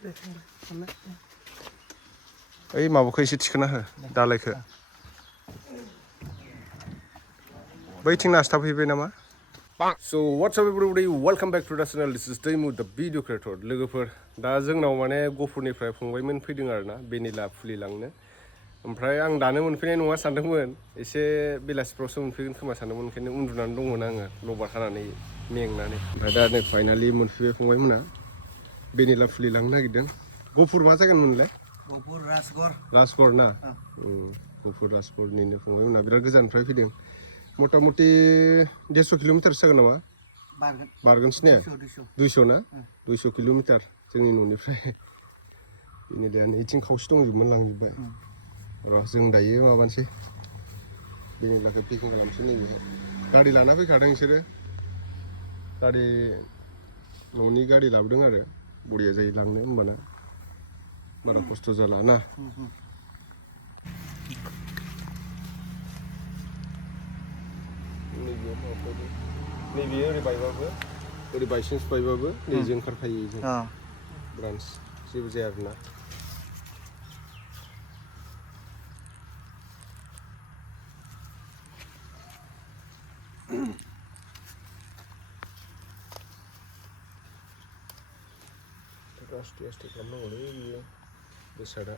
ओइ माबाखौ एसे थिखोना हो दालायखौ बैथिं नास्ताफैबाय नामा So what's up everybody, welcome back to the channel. This is Taimu, the video creator. लोगोफोर दा जोंनाव माने गफुरनिफ्राय फंबायमोन फैदों आरोना बेनिला फुलि लांनो ओमफ्राय आं दानो मोनफैनाय नङा सानदोंमोन एसे बेलासिफ्रावसो मोनफैगोन खोमा सानदोंमोन ओंखायनो उन्दुनानै दंमोन आङो लबार खानानै मेंनानै ओमफ्राय दा नै फाइनालि मोनफैबाय फंबायमोना बेनिला फुलि लांनो नागिरदों गफुर मा जायगानि मोनलाय गफुर राजगर ना गफुर राजगरनिनो फंबायमोना बिराद गोजाननिफ्राय फैदों मटा मटि 150 किल'मिटार जागोन नामा बारगोनसो ने 200 ना 200 किल'मिटार जोंनि न'निफ्राय बेनो दा नैथिं खावसे दंजोबोमोन लांजोब्बाय र' जों दायो माबानोसै बेनिलाखौ पेकिं खालामसै नैबेहाय गारि लाना फैखादों बिसोरो गारि न'नि गारि लाबोदों आरो बरिया जायो लांनो होमबाना बारा खस्थ' जाला ना नैबे ओरै बायबाबो ओरै बायसेन्स बायबाबो नैजों ओंखारखायो जों ब्रान्स जेबो जाया आरोना आस्ते खालामनांगौलै बियो बेसादा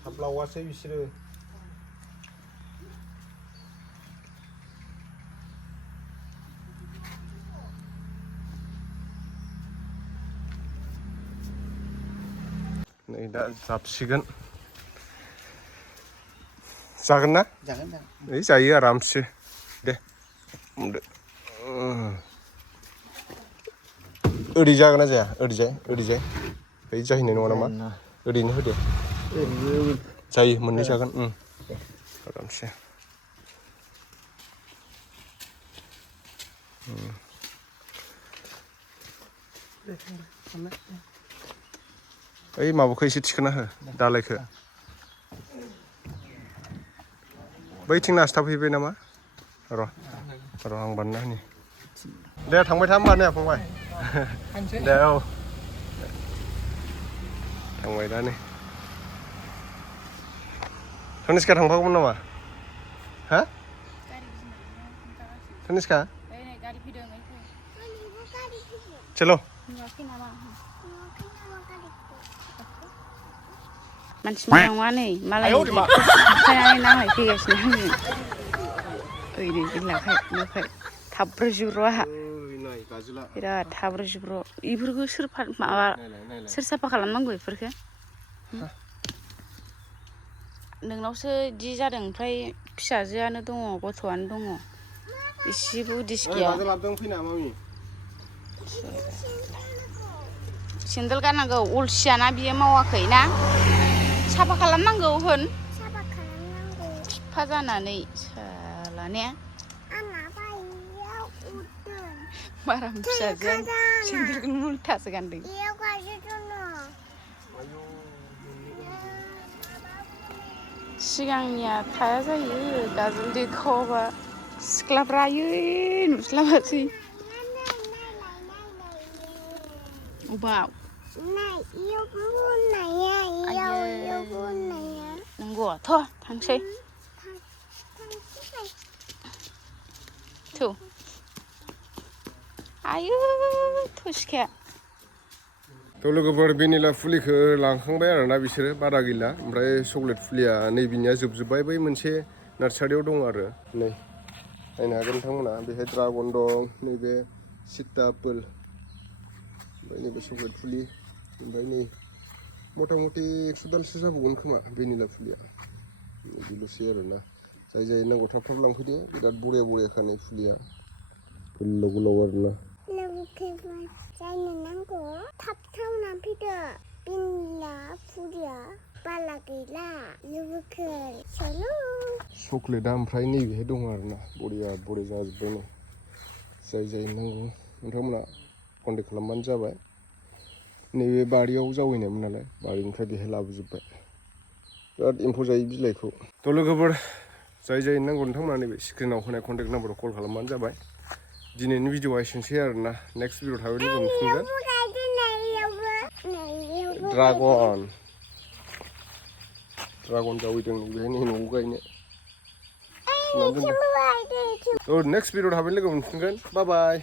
थाब लावासै बिसोरो नै दा जाबसिगोन जागोन ना ओइ जायो आरामसे दे हमदो ओरै जागोन ना जाया ओरैजाय ओइ जाहैनाय नङा नामा ओरैनो होदो जायो मोननै जागोन आरामसे ओइ माबाखौ एसे थिखोना हो दालायखौ बैथिं नास्ताफैबाय नामा र' आं बानायना होनि दे थांबाय था होमबा ने फंबाय दे औ थांबाय दा नै तनिष्का थांफागौमोन नामा हा तनिष्का चलो मानसि नङा नै मालाय फैनानै नाहैफैगासिनो आङो ओरै बिलाखाय थाब्र'जोब्र' आहा बिराद थाब्र'जोब्र' बेफोरखौ सोर साफा खालामनांगौ बेफोरखौ नोंनावसो बिदि जादों ओमफ्राय फिसाजोआनो दङ गथ'आनो दङ एसेबो उदिस गैया सेन्देल गाननांगौ अलसियाना बियो मावाखै ना साफा खालामनांगौ होन फिफा जानानै साला ने बारा फिसाजोआ सेन्देलखौनो उल्थासो गानदों सिगांनिया थाया जायो गाजोल देखावाबा सिख्लाफ्रा आयै नुस्लाबासै अबाव नंगौ थ' थांसै थौ आयु थुसखाया थ' लोगोफोर बेनिला फुलिखौ लांखांबाय आरोना बिसोरो बारा गैला ओमफ्राय चक्लेट फुलिया नैबिनिया जोबजोब्बाय बै मोनसे नार्सारियाव दं आरो नै नायनो हागोन नोंथांमोना बेहाय ड्रागन दं नैबे सीताफोल ओमफ्राय नैबे चक्लेट फुलि ओमफ्राय नै मटा मटि 100 दालसो जाबावगोन खोमा बेनिला फुलिया बिल'सै आरोना जाय नांगौ थाब थाब लांफैदो बिराद बरिया खानाय फुलिया गोलाव गोलाव आरोना जायनो नांगौ थाब लांफैदो बेनिला फुलिया बाला गैला लोगोफोर चलो चक्लेटआ ओमफ्राय नैबेहाय दं आरोना बरिया जाजोब्बाय नै जाय नांगौ नोंथांमोना कन्टेक्ट खालामबानो जाबाय नैबे बारियाव जावैनायमोन नालाय बारिनिफ्राय बेहाय लाबोजोब्बाय बिराद एम्फौ जायो बिलाइखौ थ' लोगोफोर जाय नांगौ नोंथांमोना नैबे स्क्रिनाव होनाय कन्टेक्ट नाम्बाराव कल खालामबानो जाबाय दिनैनि भिडिअआ एसेनोसै आरोना नेक्स्ट भिडिअ थाबै लोगो मोनफिनगोन ड्रागन जावैदों बेहायनो न'आव गायनो औ नेक्स्ट भिडिअ थाबैनो लोगो मोनफिनगोन बाय बाय